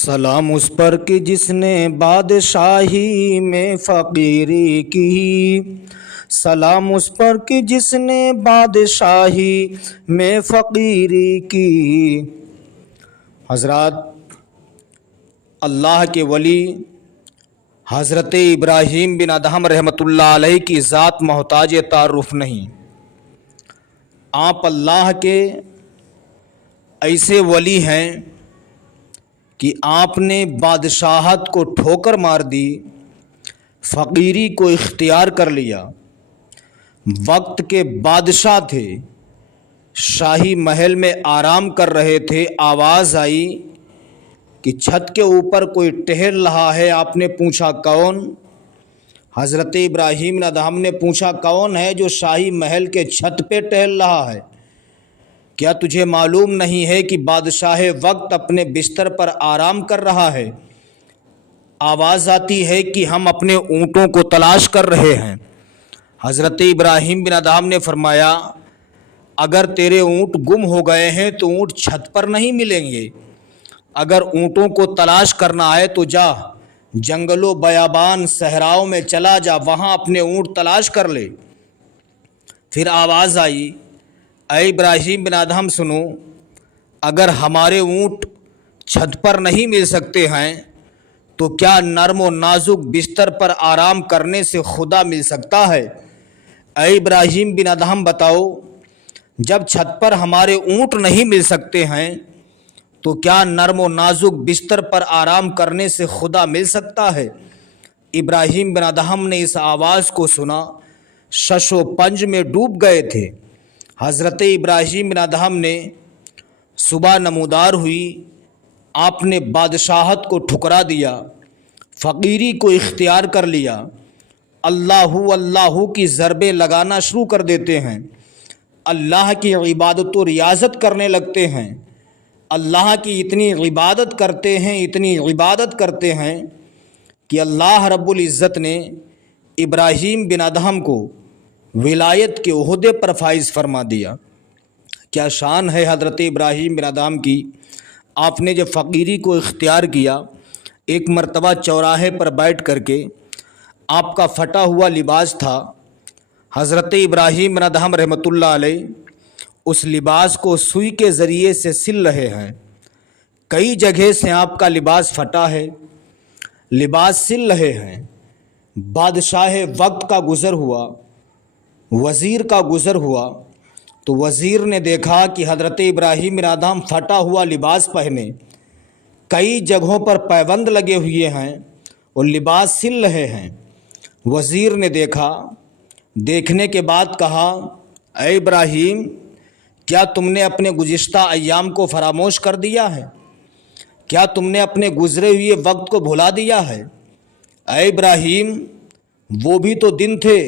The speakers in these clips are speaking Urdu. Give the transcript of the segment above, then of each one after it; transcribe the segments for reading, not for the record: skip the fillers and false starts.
سلام اس پر کہ جس نے بادشاہی میں فقیری کی، سلام اس پر کہ جس نے بادشاہی میں فقیری کی۔ حضرات، اللہ کے ولی حضرت ابراہیم بن ادہم رحمۃ اللہ علیہ کی ذات محتاج تعارف نہیں۔ آپ اللہ کے ایسے ولی ہیں کہ آپ نے بادشاہت کو ٹھوکر مار دی، فقیری کو اختیار کر لیا۔ وقت کے بادشاہ تھے، شاہی محل میں آرام کر رہے تھے، آواز آئی کہ چھت کے اوپر کوئی ٹہل رہا ہے۔ آپ نے پوچھا کون؟ حضرت ابراہیم بن ادہم نے پوچھا کون ہے جو شاہی محل کے چھت پہ ٹہل رہا ہے؟ کیا تجھے معلوم نہیں ہے کہ بادشاہ وقت اپنے بستر پر آرام کر رہا ہے؟ آواز آتی ہے کہ ہم اپنے اونٹوں کو تلاش کر رہے ہیں۔ حضرت ابراہیم بن ادہم نے فرمایا اگر تیرے اونٹ گم ہو گئے ہیں تو اونٹ چھت پر نہیں ملیں گے۔ اگر اونٹوں کو تلاش کرنا ہے تو جا جنگلوں بیابان صحراؤں میں چلا جا، وہاں اپنے اونٹ تلاش کر لے۔ پھر آواز آئی اے ابراہیم بن ادہم سنو، اگر ہمارے اونٹ چھت پر نہیں مل سکتے ہیں تو کیا نرم و نازک بستر پر آرام کرنے سے خدا مل سکتا ہے؟ اے ابراہیم بن ادہم بتاؤ، جب چھت پر ہمارے اونٹ نہیں مل سکتے ہیں تو کیا نرم و نازک بستر پر آرام کرنے سے خدا مل سکتا ہے؟ ابراہیم بن ادہم نے اس آواز کو سنا، شش و پنج میں ڈوب گئے تھے۔ حضرت ابراہیم بن ادہم نے صبح نمودار ہوئی، آپ نے بادشاہت کو ٹھکرا دیا، فقیری کو اختیار کر لیا، اللہ اللہ کی ضربیں لگانا شروع کر دیتے ہیں، اللہ کی عبادت و ریاضت کرنے لگتے ہیں، اللہ کی اتنی عبادت کرتے ہیں کہ اللہ رب العزت نے ابراہیم بن ادہم کو ولایت کے عہدے پر فائز فرما دیا۔ کیا شان ہے حضرت ابراہیم بن ادہم کی! آپ نے جب فقیری کو اختیار کیا، ایک مرتبہ چوراہے پر بیٹھ کر کے آپ کا پھٹا ہوا لباس تھا، حضرت ابراہیم بن ادہم رحمۃ اللہ علیہ اس لباس کو سوئی کے ذریعے سے سل رہے ہیں۔ کئی جگہ سے آپ کا لباس پھٹا ہے، لباس سل رہے ہیں۔ بادشاہ وقت کا گزر ہوا، وزیر کا گزر ہوا تو وزیر نے دیکھا کہ حضرت ابراہیم بن ادہم پھٹا ہوا لباس پہنے، کئی جگہوں پر پیوند لگے ہوئے ہیں اور لباس سل رہے ہیں۔ وزیر نے دیکھا، دیکھنے کے بعد کہا اے ابراہیم، کیا تم نے اپنے گزشتہ ایام کو فراموش کر دیا ہے؟ کیا تم نے اپنے گزرے ہوئے وقت کو بھلا دیا ہے؟ اے ابراہیم، وہ بھی تو دن تھے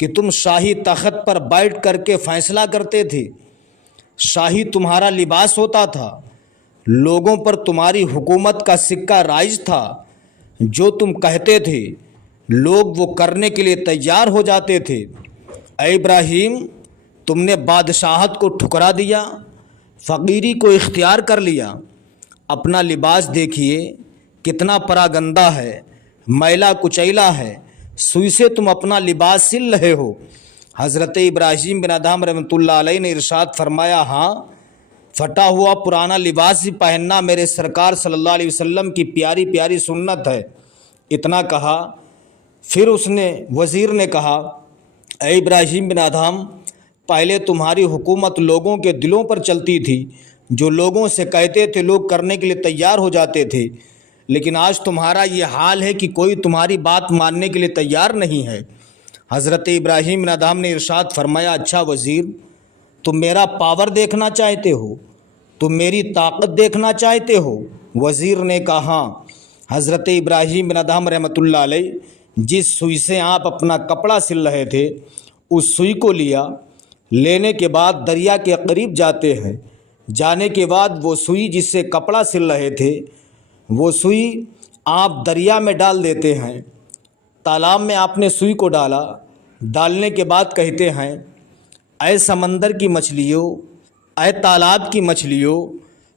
کہ تم شاہی تخت پر بیٹھ کر کے فیصلہ کرتے تھے، شاہی تمہارا لباس ہوتا تھا، لوگوں پر تمہاری حکومت کا سکہ رائج تھا، جو تم کہتے تھے لوگ وہ کرنے کے لیے تیار ہو جاتے تھے۔ اے ابراہیم، تم نے بادشاہت کو ٹھکرا دیا، فقیری کو اختیار کر لیا۔ اپنا لباس دیکھیے کتنا پراگندہ ہے، میلا کچیلا ہے، سوئی سے تم اپنا لباس سل رہے ہو۔ حضرت ابراہیم بن ادہم رحمۃ اللہ علیہ نے ارشاد فرمایا ہاں، پھٹا ہوا پرانا لباس بھی پہننا میرے سرکار صلی اللہ علیہ وسلم کی پیاری پیاری سنت ہے۔ اتنا کہا، پھر وزیر نے کہا اے ابراہیم بن ادہم، پہلے تمہاری حکومت لوگوں کے دلوں پر چلتی تھی، جو لوگوں سے کہتے تھے لوگ کرنے کے لیے تیار ہو جاتے تھے، لیکن آج تمہارا یہ حال ہے کہ کوئی تمہاری بات ماننے کے لیے تیار نہیں ہے۔ حضرت ابراہیم بن ادہم نے ارشاد فرمایا اچھا وزیر، تم میرا پاور دیکھنا چاہتے ہو، تم میری طاقت دیکھنا چاہتے ہو؟ وزیر نے کہا ہاں۔ حضرت ابراہیم بن ادہم رحمۃ اللہ علیہ جس سوئی سے آپ اپنا کپڑا سل رہے تھے اس سوئی کو لیا، لینے کے بعد دریا کے قریب جاتے ہیں، جانے کے بعد وہ سوئی جس سے کپڑا سل رہے تھے وہ سوئی آپ دریا میں ڈال دیتے ہیں۔ تالاب میں آپ نے سوئی کو ڈالا، ڈالنے کے بعد کہتے ہیں اے سمندر کی مچھلیوں، اے تالاب کی مچھلیوں،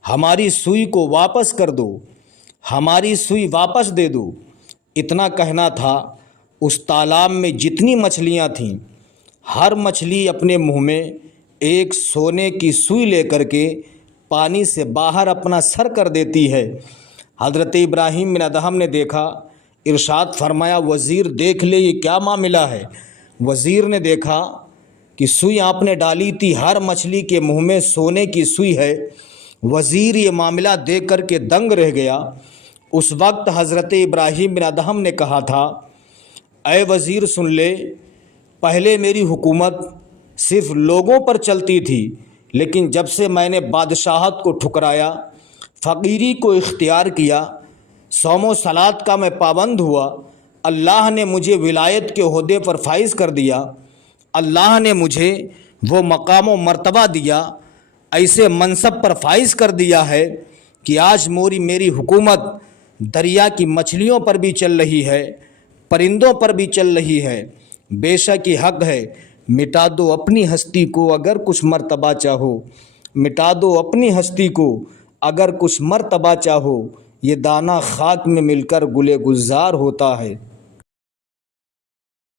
ہماری سوئی کو واپس کر دو۔ ہماری سوئی واپس دے دو۔ اتنا کہنا تھا، اس تالاب میں جتنی مچھلیاں تھیں، ہر مچھلی اپنے منہ میں ایک سونے کی سوئی لے کر کے پانی سے باہر اپنا سر کر دیتی ہے۔ حضرت ابراہیم بن ادہم نے دیکھا، ارشاد فرمایا وزیر دیکھ لے یہ کیا معاملہ ہے۔ وزیر نے دیکھا کہ سوئی آپ نے ڈالی تھی، ہر مچھلی کے منہ میں سونے کی سوئی ہے۔ وزیر یہ معاملہ دیکھ کر کے دنگ رہ گیا۔ اس وقت حضرت ابراہیم بن ادہم نے کہا تھا، اے وزیر سن لے، پہلے میری حکومت صرف لوگوں پر چلتی تھی، لیکن جب سے میں نے بادشاہت کو ٹھکرایا، فقیری کو اختیار کیا، صوم و صلات کا میں پابند ہوا، اللہ نے مجھے ولایت کے عہدے پر فائز کر دیا، اللہ نے مجھے وہ مقام و مرتبہ دیا، ایسے منصب پر فائز کر دیا ہے کہ آج میری حکومت دریا کی مچھلیوں پر بھی چل رہی ہے، پرندوں پر بھی چل رہی ہے۔ بے شک یہ حق ہے، مٹا دو اپنی ہستی کو اگر کچھ مرتبہ چاہو، مٹا دو اپنی ہستی کو اگر کچھ مرتبہ چاہو، یہ دانہ خاک میں مل کر گلے گلزار ہوتا ہے۔